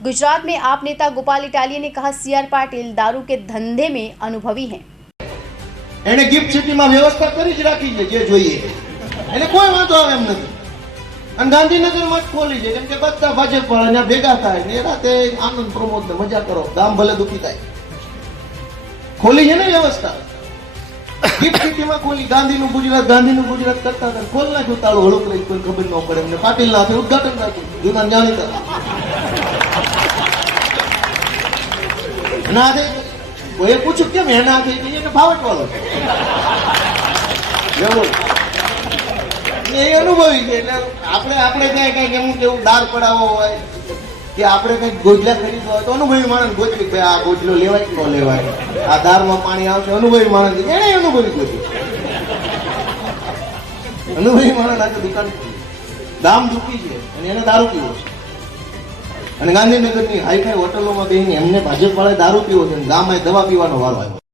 गुजरात में आप नेता गोपाल इटालिया ने कहा सीआर पाटिल दारू के धंधे में अनुभवी हैं। એને ગિફ્ટ સિટીમાં વ્યવસ્થા કરી જ રાખી છે જે જોઈએ એને કોઈ વાંધો આવે એમ નથી અને ગાંધીનગરમાં જ ખોલી છે કેમ કે બધા ભાજપ વાળા ભેગા થાય ને રાતે આનંદ પ્રમોદ ને મજા કરો ગામ ભલે દુખી થાય ખોલી છે ને વ્યવસ્થા ગિફ્ટ સિટીમાં ખોલી ગાંધીનું ગુજરાત કરતા હતા ખોલ નાખ્યું તાળું હળુક રહી કોઈ ખબર ન પડે એમને પાટીલ ના ઉદઘાટન રાખ્યું દુકાન જાણીતા ના દે કોઈ પૂછ્યું કેમ એના થઈ ગઈ એને ફાવટ વાળો એ અનુભવી છે એટલે આપણે કઈ એમ કેવું દાર પડાવો હોય કે આપણે કઈક ગોજલા ખરીદવા હોય તો અનુભવી માણસ ગોચવી કે આ ગોજલો લેવાય કે ન લેવાય આ દારમાં પાણી આવશે અનુભવી માણસ એને અનુભવી ગોચ્યું અનુભવી માણસ આજે દુકાન દામ દુખી છે અને એને દારૂ પીવો છે અને ગાંધીનગરની હાઈફાઈ હોટલોમાં બેસીને એમને ભાજપ વાળા દારૂ પીવો છે ગામમાં દવા પીવાનો વારો આવ્યો।